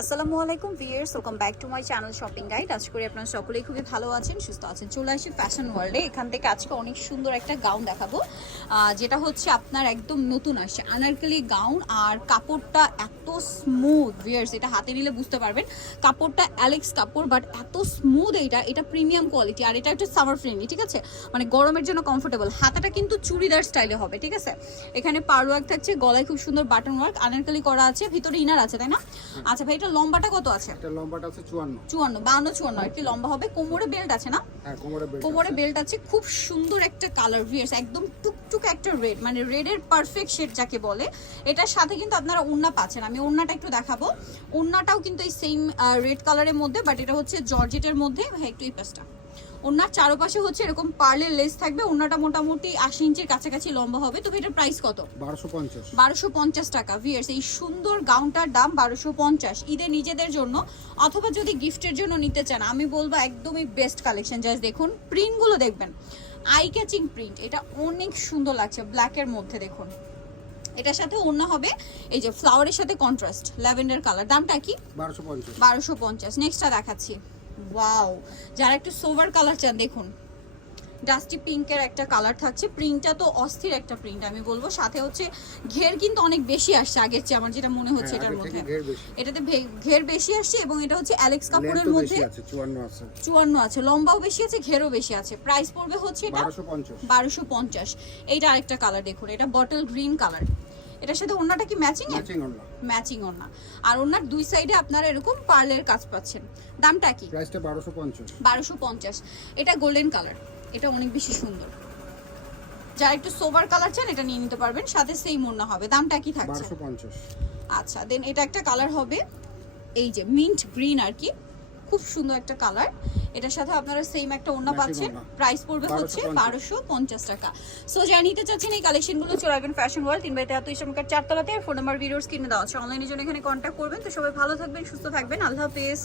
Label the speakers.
Speaker 1: আসসালামু আলাইকুম viewers welcome back to my channel shopping guide আজ করে আপনারা সকলেই খুবই ভালো আছেন সুস্থ আছেন। চলে আসি ফ্যাশন ওয়ার্ল্ডে এখান থেকে আজকে অনেক সুন্দর একটা গাউন দেখাবো। যেটা হচ্ছে আপনার একদম নতুন আসছে আনারকলি গাউন আর কাপড়টা এত স্মুথ ভিয়ার্স এটা হাতে নিলে বুঝতে পারবেন। কাপড়টা অ্যালেক্স কাপড় বাট এত স্মুথ এইটা এটা প্রিমিয়াম কোয়ালিটি আর এটা একটা সামার ফ্রেন্ডলি ঠিক আছে? মানে গরমের জন্য কমফোর্টেবল হাতাটা কিন্তু চুড়িদার স্টাইলে হবে ঠিক আছে? এখানে পার ওয়ার্ক থাকছে গলায় খুব সুন্দর বাটন ওয়ার্ক আনারকলি করা আছে ভিতরে ইনার আছে তাই না? আচ্ছা ভাই এটা লম্বাটা কত আছে?
Speaker 2: এটা লম্বাটা আছে চুয়ান্ন।
Speaker 1: চুয়ান্ন বাউন্ন চুয়ান্ন। আর লম্বা হবে কোমরে বেল্ট আছে না?
Speaker 2: হ্যাঁ কোমরে বেল্ট
Speaker 1: কোমরে বেল্ট আছে। খুব সুন্দর একটা কালার ভিয়ার্স একদম টুকটুক একটা রেড মানে রেডের পারফেক্ট শেড যাকে বলে। এটার সাথে কিন্তু আপনারা ওন্না পাচ্ছেন। আমি ওন্নাটা একটু দেখাবো। ওন্নাটাও কিন্তু এই সেম রেড কালারের মধ্যে বাট এটা হচ্ছে জর্জেটের মধ্যে। একটু এই পাশটা। ওনার চারপাশে হচ্ছে এরকম পার্লের লেস থাকবে ওনাটা মোটামুটি আশি ইঞ্চির কাছাকাছি লম্বা হবে। তো এটার প্রাইস কত?
Speaker 2: বারোশো পঞ্চাশ।
Speaker 1: টাকা। ভিয়ার্স এই সুন্দর গাউনটার দাম বারোশো পঞ্চাশ। ঈদে নিজেদের জন্য অথবা যদি গিফটের জন্য নিতে চান আমি বলব একদমই বেস্ট কালেকশন জাস্ট দেখুন প্রিন্টগুলো দেখবেন। আই ক্যাচিং প্রিন্ট এটা অনেক সুন্দর লাগছে ব্ল্যাকের মধ্যে দেখুন। এটার সাথে অন্য হবে এই যে ফ্লাওয়ারের সাথে কন্ট্রাস্ট ল্যাভেন্ডার কালার দামটা কি?
Speaker 2: বারোশো পঞ্চাশ।
Speaker 1: নেক্সটটা দেখাচ্ছি। ওয়াও যারা একটু সোভার কালার চান দেখুন। ডাস্টি পিঙ্কের একটা কালার থাকছে। প্রিন্টটা তো অস্থির একটা প্রিন্ট আমি বলব। সাথে হচ্ছে ঘের কিন্তু অনেক বেশি আসছে আগের চেয়ে আমার যেটা মনে হচ্ছে
Speaker 2: হ্যাঁ,
Speaker 1: এটার মধ্যে। এটাতে ঘের বেশি আসছে এবং এটা হচ্ছে অ্যালেক্স কাপড়ের মধ্যে
Speaker 2: চুয়ান্ন আছে।
Speaker 1: লম্বাও বেশি আছে ঘেরও বেশি আছে। প্রাইস পড়বে হচ্ছে এটা
Speaker 2: বারোশো পঞ্চাশ।
Speaker 1: এইটা আরেকটা কালার দেখুন এটা বটল গ্রিন কালার এটার সাথে অন্যটা কি ম্যাচিং
Speaker 2: ম্যাচিং
Speaker 1: ম্যাচিং ওড়না আর ওনার দুই সাইডে আপনারা এরকম পার্লের কাজ পাচ্ছেন। দামটা কি?
Speaker 2: প্রাইসটা বারোশো পঞ্চাশ।
Speaker 1: বারোশো পঞ্চাশ। এটা গোল্ডেন কালার এটা অনেক বেশি সুন্দর। যারা একটু সোবার কালার চান এটা নিয়ে নিতে পারবেন। সাথে সেই ওড়না হবে। দামটা কি থাকছে?
Speaker 2: বারোশো পঞ্চাশ।
Speaker 1: আচ্ছা দেন এটা একটা কালার হবে এই যে মিন্ট গ্রিন আর কি। খুব সুন্দর একটা কালার। এটার সাথে আপনারা সেম একটা ওড়না পাচ্ছেন। প্রাইস পড়বে হচ্ছে
Speaker 2: 1250
Speaker 1: বারোশো পঞ্চাশ টাকা। সো যারা নিতে চাচ্ছেন এই কালেকশনগুলো চলে আসবেন ফ্যাশন ওয়ার্ল্ড তিন বাই তেহাত্তর ইসলামকার চারতলাতে। ফোন নাম্বার ভিডিওর স্ক্রিনে দেওয়া আছে। অনলাইনের জন্য এখানে কন্ট্যাক্ট করবেন। তো সবাই ভালো থাকবেন সুস্থ থাকবেন। আল্লাহ হাফেজ।